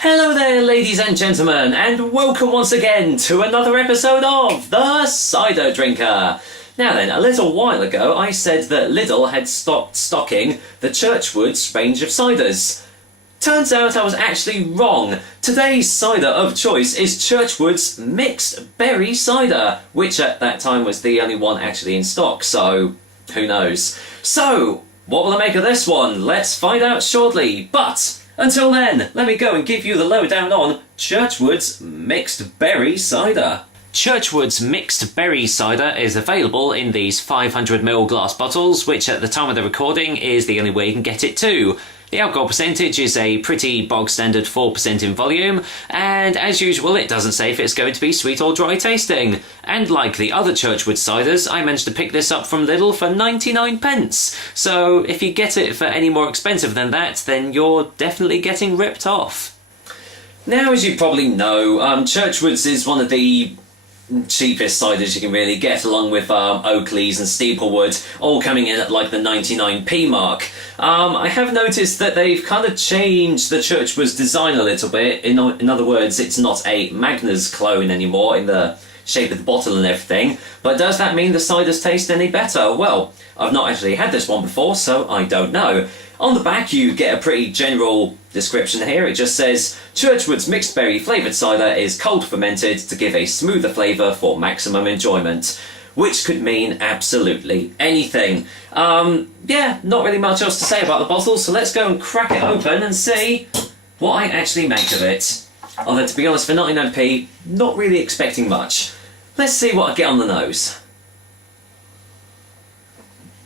Hello there, ladies and gentlemen, and welcome once again to another episode of The Cider Drinker. Now then, a little while ago I said that Lidl had stopped stocking the Churchwards range of ciders. Turns out I was actually wrong. Today's cider of choice is Churchwards Mixed Berry Cider, which at that time was the only one actually in stock, so who knows. So, what will I make of this one? Let's find out shortly, but until then, let me go and give you the lowdown on Churchwards Mixed Berry Cider. Churchwards Mixed Berry Cider is available in these 500ml glass bottles, which at the time of the recording is the only way you can get it too. The alcohol percentage is a pretty bog standard 4% in volume, and as usual it doesn't say if it's going to be sweet or dry tasting. And like the other Churchwards ciders, I managed to pick this up from Lidl for 99p. So if you get it for any more expensive than that, then you're definitely getting ripped off. Now, as you probably know, Churchwards is one of the cheapest ciders you can really get, along with Oakley's and Steeplewood, all coming in at like the 99p mark. I have noticed that they've kind of changed the Churchwards design a little bit. In other words, it's not a Magners clone anymore in the shape of the bottle and everything. But does that mean the ciders taste any better? Well, I've not actually had this one before, so I don't know. On the back you get a pretty general description here. It just says, Churchwards Mixed Berry Flavoured Cider is cold fermented to give a smoother flavour for maximum enjoyment. Which could mean absolutely anything. Yeah, not really much else to say about the bottle, so let's go and crack it open and see what I actually make of it. Although, to be honest, for 99p, not really expecting much. Let's see what I get on the nose.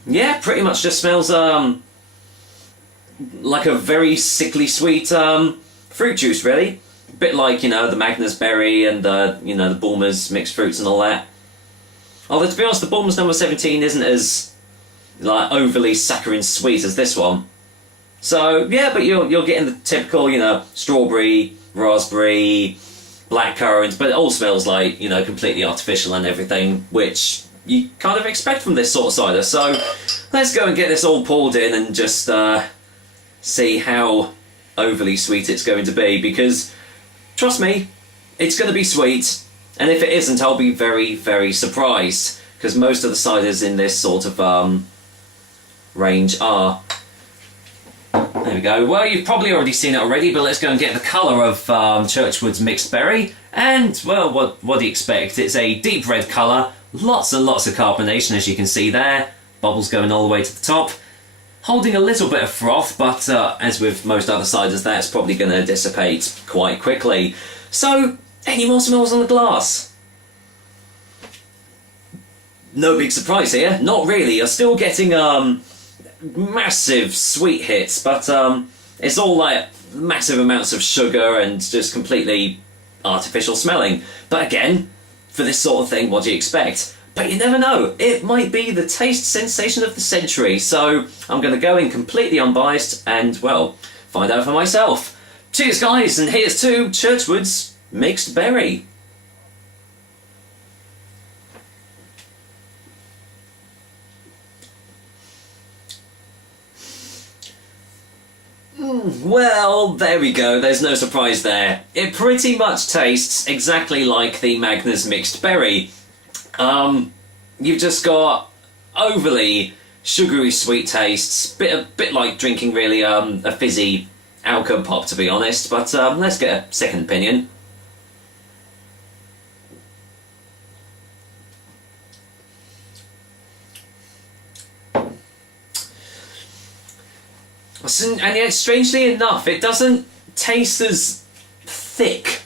Yeah, pretty much just smells like a very sickly sweet fruit juice, really. A bit like, you know, the Magners berry and the Bulmers mixed fruits and all that. Although, to be honest, the Bulmers number 17 isn't as like overly saccharine sweet as this one. So yeah, but you're getting the typical, you know, strawberry, raspberry, blackcurrant, but it all smells like, you know, completely artificial and everything, which you kind of expect from this sort of cider. So let's go and get this all poured in and just see how overly sweet it's going to be, because trust me, it's going to be sweet, and if it isn't, I'll be very, very surprised, because most of the ciders in this sort of range are. There we go. Well, you've probably already seen it already, but let's go and get the colour of Churchwards Mixed Berry, and well, what do you expect? It's a deep red colour, lots and lots of carbonation, as you can see there, bubbles going all the way to the top. Holding a little bit of froth, but as with most other ciders, that's probably going to dissipate quite quickly. So, any more smells on the glass? No big surprise here, not really. You're still getting massive sweet hits, but it's all like massive amounts of sugar and just completely artificial smelling. But again, for this sort of thing, what do you expect? But you never know, it might be the taste sensation of the century, so I'm going to go in completely unbiased and, well, find out for myself. Cheers guys, and here's to Churchwards Mixed Berry. Well, there we go, there's no surprise there. It pretty much tastes exactly like the Magners Mixed Berry. You've just got overly sugary sweet tastes, a bit like drinking really a fizzy alcohol pop, to be honest, but let's get a second opinion. And yet, strangely enough, it doesn't taste as thick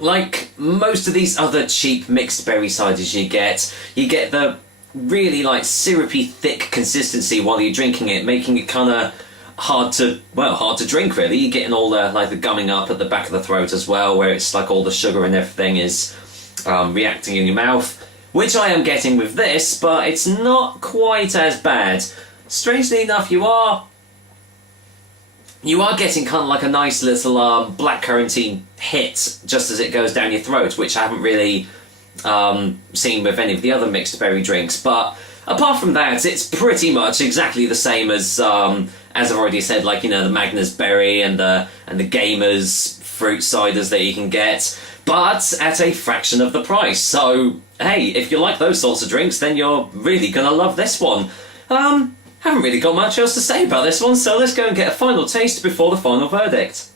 like most of these other cheap mixed berry ciders you get. You get the really like syrupy thick consistency while you're drinking it, making it kind of hard to drink really. You're getting all the like the gumming up at the back of the throat as well, where it's like all the sugar and everything is reacting in your mouth, which I am getting with this, but it's not quite as bad. Strangely enough, you are getting kind of like a nice little blackcurranty hit just as it goes down your throat, which I haven't really seen with any of the other mixed berry drinks. But apart from that, it's pretty much exactly the same as I've already said, like, you know, the Magners berry and the Gamers fruit ciders that you can get, but at a fraction of the price. So, hey, if you like those sorts of drinks, then you're really going to love this one. Haven't really got much else to say about this one, so let's go and get a final taste before the final verdict.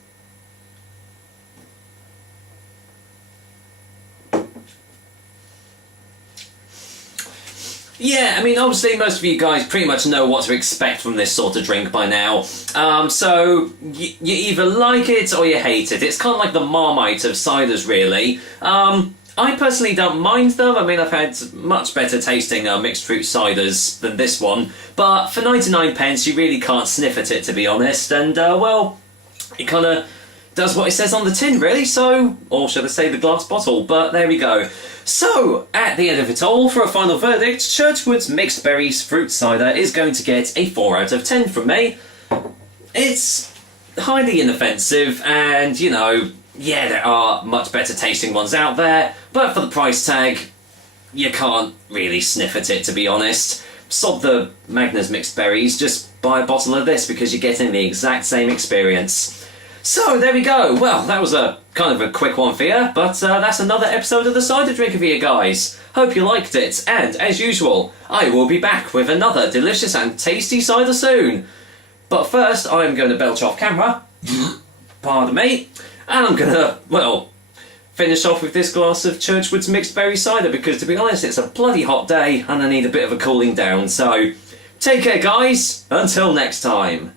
Yeah, I mean, obviously most of you guys pretty much know what to expect from this sort of drink by now. So you either like it or you hate it. It's kind of like the Marmite of ciders, really. I personally don't mind them. I mean, I've had much better tasting mixed fruit ciders than this one. But for 99p, you really can't sniff at it, to be honest. And, well, it kind of does what it says on the tin, really, so... Or should I say the glass bottle, but there we go. So, at the end of it all, for a final verdict, Churchwards Mixed Berries Fruit Cider is going to get a 4 out of 10 from me. It's highly inoffensive, and, you know, yeah, there are much better tasting ones out there, but for the price tag, you can't really sniff at it, to be honest. Sod the Magners Mixed Berries, just buy a bottle of this because you're getting the exact same experience. So, there we go. Well, that was a kind of a quick one for you, but that's another episode of the Cider Drinker for you guys. Hope you liked it, and as usual, I will be back with another delicious and tasty cider soon. But first, I'm going to belch off camera, pardon me, and I'm going to, well, finish off with this glass of Churchwards Mixed Berry Cider, because to be honest, it's a bloody hot day, and I need a bit of a cooling down, so take care guys, until next time.